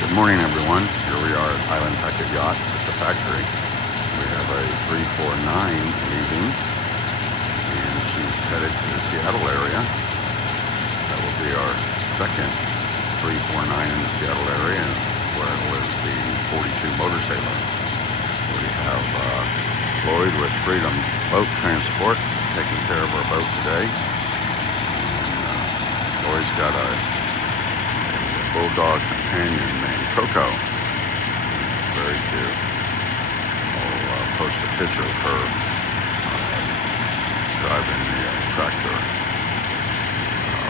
Good morning, everyone. Here we are at Island Packet Yacht at the factory. We have a 349 leaving, and she's headed to the Seattle area. That will be our second 349 in the Seattle area, where was the 42 Motor Sailor. We have Lloyd with Freedom Boat Transport taking care of our boat today. And, Lloyd's got a bulldog companion named Coco. Very cute. I'll post a picture of her driving the tractor.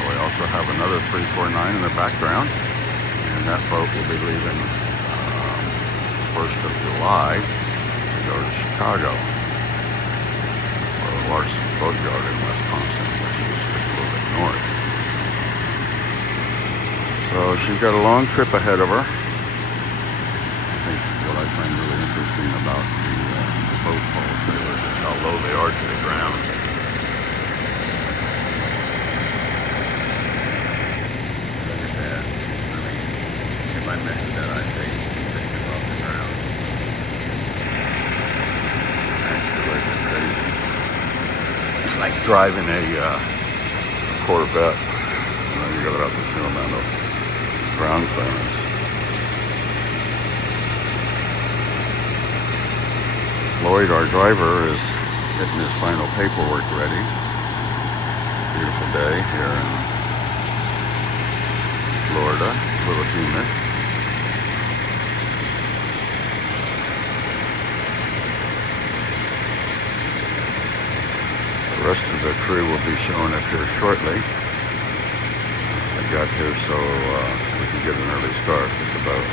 We also have another 349 in the background, and that boat will be leaving the 1st of July to go to Chicago, or Larson's Boatyard in Wisconsin, which is just a little bit north. So she's got a long trip ahead of her. I think what I find really interesting about the boat haul trailers is how low they are to the ground. Look at that. I mean, if I measured that, I'd say 6 inches off the ground. Actually, like crazy. It's like driving a Corvette. You got about the same amount of ground clearance. Lloyd, our driver, is getting his final paperwork ready. Beautiful day here in Florida, a little humid. The rest of the crew will be showing up here shortly. I got here so we could get an early start with the boat.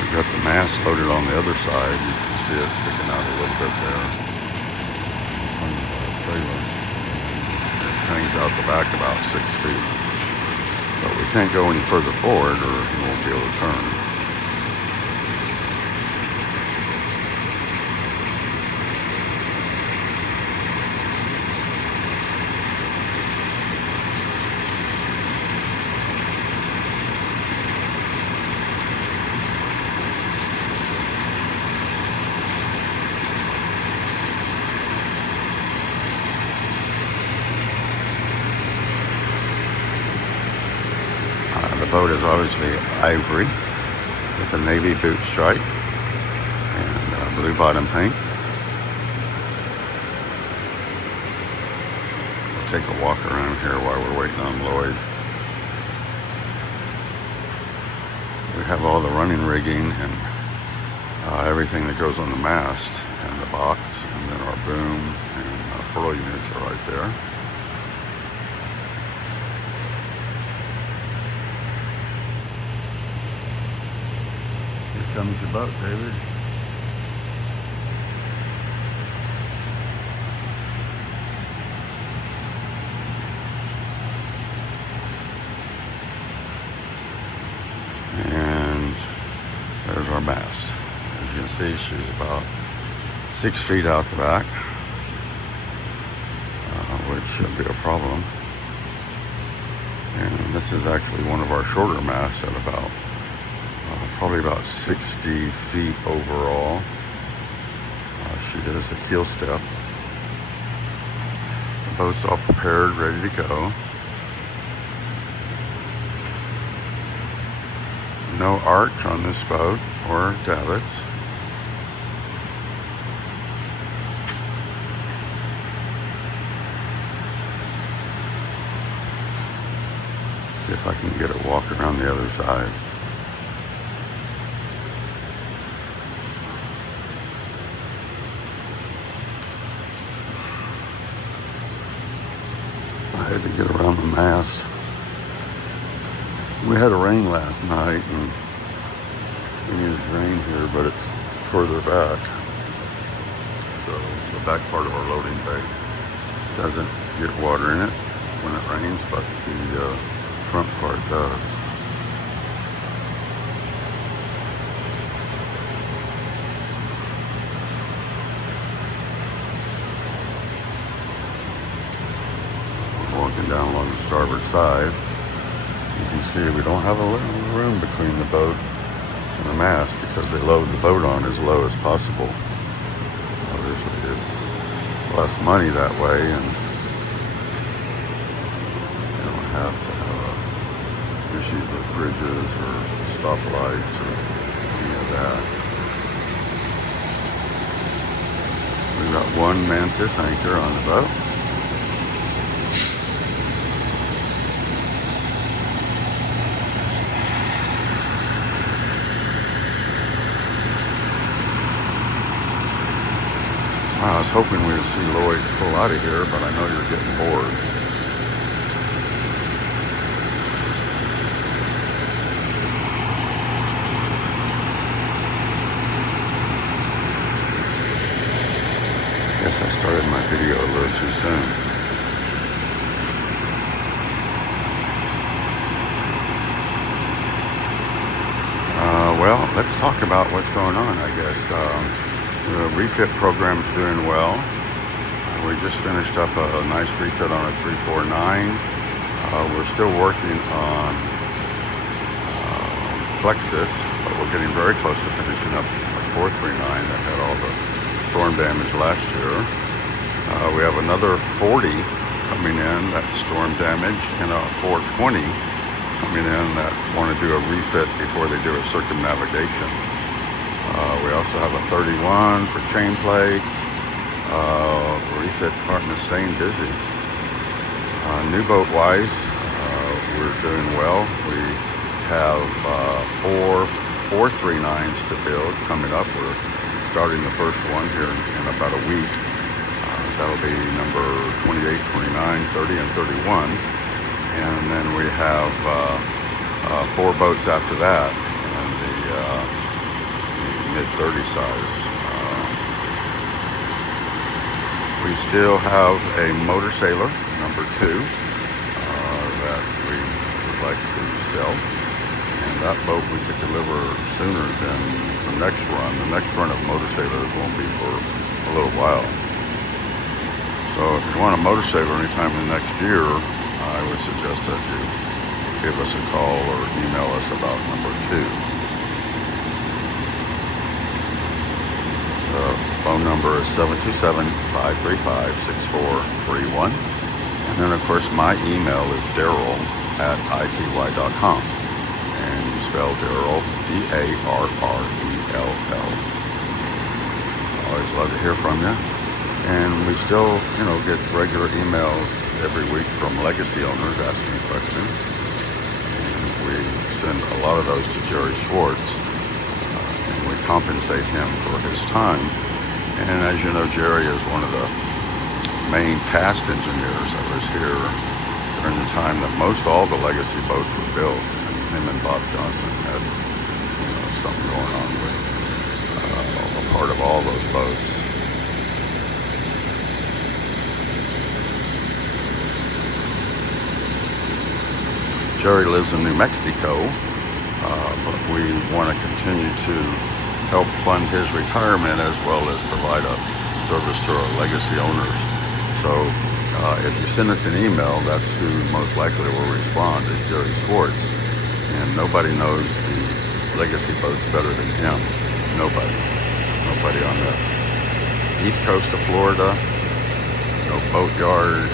We've got the mast loaded on the other side. You can see it sticking out a little bit there on the trailer. It hangs out the back about 6 feet. But we can't go any further forward or we won't be able to turn. The boat is obviously ivory with a navy boot stripe and blue bottom paint. We'll take a walk around here while we're waiting on Lloyd. We have all the running rigging and everything that goes on the mast and the box, and then our boom and our furl units are right there. Here comes your boat, David. And there's our mast. As you can see, she's about 6 feet out the back, which should be a problem. And this is actually one of our shorter masts at about probably about 60 feet overall. She is a keel step. The boat's all prepared, ready to go. No arch on this boat or davits. See if I can get it walk around the other side. I had to get around the mast. We had a rain last night and we needed rain here, but it's further back. So the back part of our loading bay doesn't get water in it when it rains, but the front part does. looking down along the starboard side, you can see we don't have a little room between the boat and the mast because they load the boat on as low as possible. Obviously, it's less money that way, and you don't have to have issues with bridges or stoplights or any of that. We've got one Mantis anchor on the boat. Wow, I was hoping we would see Lloyd pull out of here, but I know you're getting bored. I guess I started my video a little too soon. Well, let's talk about what's going on, I guess. The refit program's doing well. We just finished up a nice refit on a 349. We're still working on Plexus, but we're getting very close to finishing up a 439 that had all the storm damage last year. We have another 40 coming in, that's storm damage, and a 420 coming in that want to do a refit before they do a circumnavigation. We also have a 31 for chain plates. Refit department is staying busy. New boat wise, we're doing well. We have 4 439s to build coming up. We're starting the first one here in about a week. That'll be number 28, 29, 30, and 31. And then we have 4 boats after that, and the mid-30 size. We still have a Motor Sailor, number 2, that we would like to sell. And that boat we could deliver sooner than the next run. The next run of Motor Sailors won't be for a little while. So if you want a Motor Sailor anytime in the next year, I would suggest that you give us a call or email us about number 2. The phone number is 727-535-6431. And then, of course, my email is Darrell@ipy.com. And you spell Darrell, D-A-R-R-E-L-L. Always love to hear from you. And we still, get regular emails every week from legacy owners asking questions. And we send a lot of those to Jerry Schwartz. And we compensate him for his time. And as you know, Jerry is one of the main past engineers that was here during the time that most all the legacy boats were built. And him and Bob Johnson had, something going on with a part of all those boats. Jerry lives in New Mexico, but we want to continue to help fund his retirement as well as provide a service to our legacy owners. So if you send us an email, that's who most likely will respond, is Jerry Schwartz. And nobody knows the legacy boats better than him. Nobody on the east coast of Florida, no boatyard,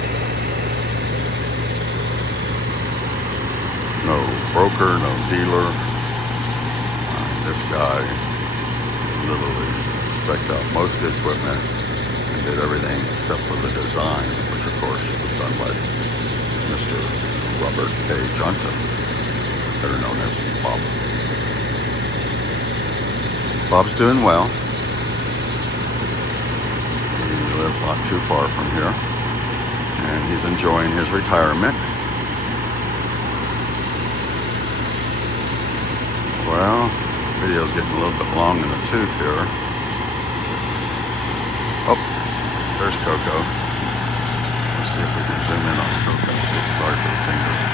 no broker, no dealer. This guy literally spec'd out most of the equipment and did everything except for the design, which of course was done by Mr. Robert A. Johnson, better known as Bob. Bob's doing well. He lives not too far from here, and he's enjoying his retirement. Well, the video's getting a little bit long in the tooth here. Oh, there's Coco. Let's see if we can zoom in on Coco. Sorry for the fingers.